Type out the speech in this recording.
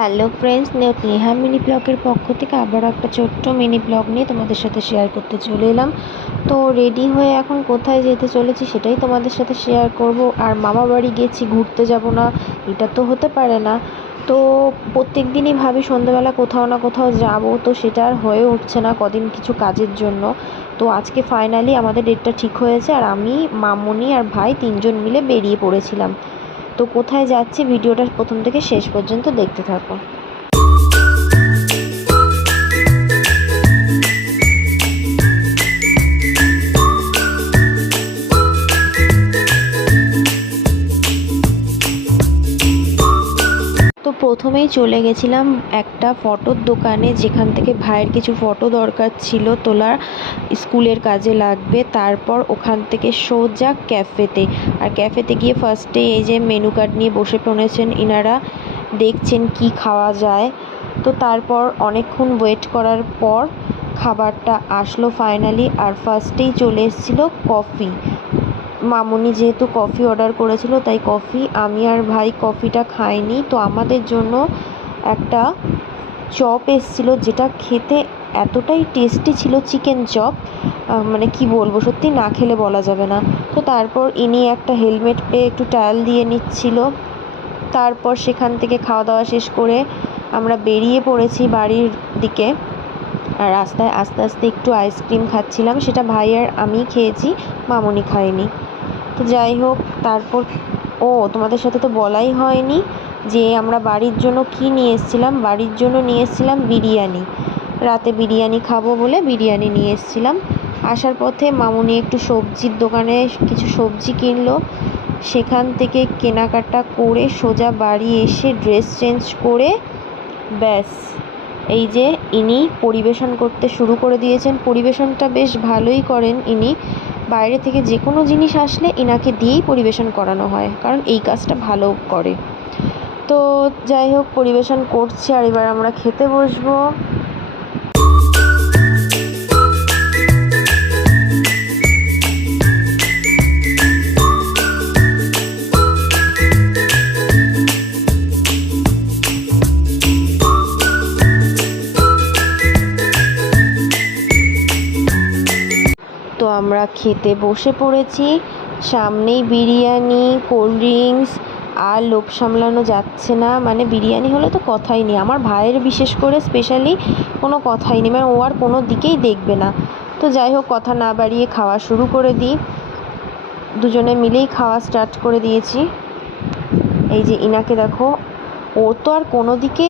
Hello friends, Neha mini ব্লগের পক্ষ থেকে আবার একটা ছোট্ট মিনি ব্লগ নিয়ে তোমাদের সাথে শেয়ার করতে চলে এলাম। তো রেডি হয়ে এখন কোথায় যেতে চলেছি সেটাই তোমাদের সাথে শেয়ার করব। আর মামা বাড়ি গেছি, ঘুরতে যাব না এটা তো হতে পারে না। তো প্রত্যেক দিনই ভাবি সন্ধ্যাবেলা কোথাও না কোথাও যাব, তো সেটা আর হয়ে উঠছে না কদিন কিছু কাজের জন্য। তো আজকে ফাইনালি আমাদের ডেটটা ঠিক হয়েছে, আর আমি, মামুনি আর ভাই তিনজন মিলে বেরিয়ে পড়েছিলাম। তো কোথায় যাচ্ছি ভিডিওটা প্রথম থেকে শেষ পর্যন্ত দেখতে থাকো। তো প্রথমেই চলে গেছিলাম একটা ফটোর দোকানে, যেখান থেকে ভাইয়ের কিছু ফটো দরকার ছিল তোলার, স্কুলের কাজে লাগবে। তারপর ওখান থেকে সোজা ক্যাফেতে, আর ক্যাফেতে গিয়ে ফার্স্টে এই যে মেনু কার্ড নিয়ে বসে পড়েছেন ইনারা, দেখছেন কি খাওয়া যায়। তো তারপর অনেকক্ষণ ওয়েট করার পর খাবারটা আসলো ফাইনালি, আর ফার্স্টেই চলে এসেছিলো কফি। মামুনি যেহেতু কফি অর্ডার করেছিল তাই কফি, আমি আর ভাই কফিটা খাইনি। তো আমাদের জন্য একটা চপ এসেছিলো, যেটা খেতে এতটাই টেস্টি ছিল, চিকেন চপ, মানে কি বলবো, সত্যি না খেলে বলা যাবে না। তো তারপর ইনি একটা হেলমেট পেয়ে একটু ট্রায়াল দিয়ে নিচ্ছিল। তারপর সেখান থেকে খাওয়া দাওয়া শেষ করে আমরা বেরিয়ে পড়েছি বাড়ির দিকে। আর রাস্তায় আস্তে আস্তে একটু আইসক্রিম খাচ্ছিলাম, সেটা ভাই আর আমি খেয়েছি, মামুনি খায়নি। তো যাই হোক, তারপর তোমাদের সাথে তো বলাই হয়নি যে আমরা বাড়ির জন্য কি নিয়ে এসেছিলাম। বাড়ির জন্য নিয়ে এসেছিলাম বিরিয়ানি, রাতে বিরিয়ানি খাবো বলে বিরিয়ানি নিয়ে এসেছিলাম। আসার পথে মামুনি একটু সবজির দোকানে কিছু সবজি কিনলো, সেখান থেকে কেনাকাটা করে সোজা বাড়ি এসে ড্রেস চেঞ্জ করে ব্যাস এই যে ইনি পরিবেশন করতে শুরু করে দিয়েছেন। পরিবেশনটা বেশ ভালোই করেন ইনি, বাইরে থেকে যে কোনো জিনিস আসলে ইনাকে দিয়েই পরিবেশন করানো হয়, কারণ এই কাজটা ভালো করে। তো যাই হোক, পরিবেশন করছে, আর এবার আমরা খেতে বসবো। তো আমরা খেতে বসে পড়েছি, সামনেই বিরিয়ানি, কোল্ড ড্রিঙ্কস, আর লোভ সামলানো যাচ্ছে না। মানে বিরিয়ানি হলে তো কথাই নেই, আমার ভাইয়ের বিশেষ করে স্পেশালি কোনো কথাই নেই, মানে ও আর কোনো দিকেই দেখবে না। তো যাই হোক, কথা না বাড়িয়ে খাওয়া শুরু করে দিই। দুজনে মিলেই খাওয়া স্টার্ট করে দিয়েছি। এই যে ইনাকে দেখো, ও তো আর কোনো দিকে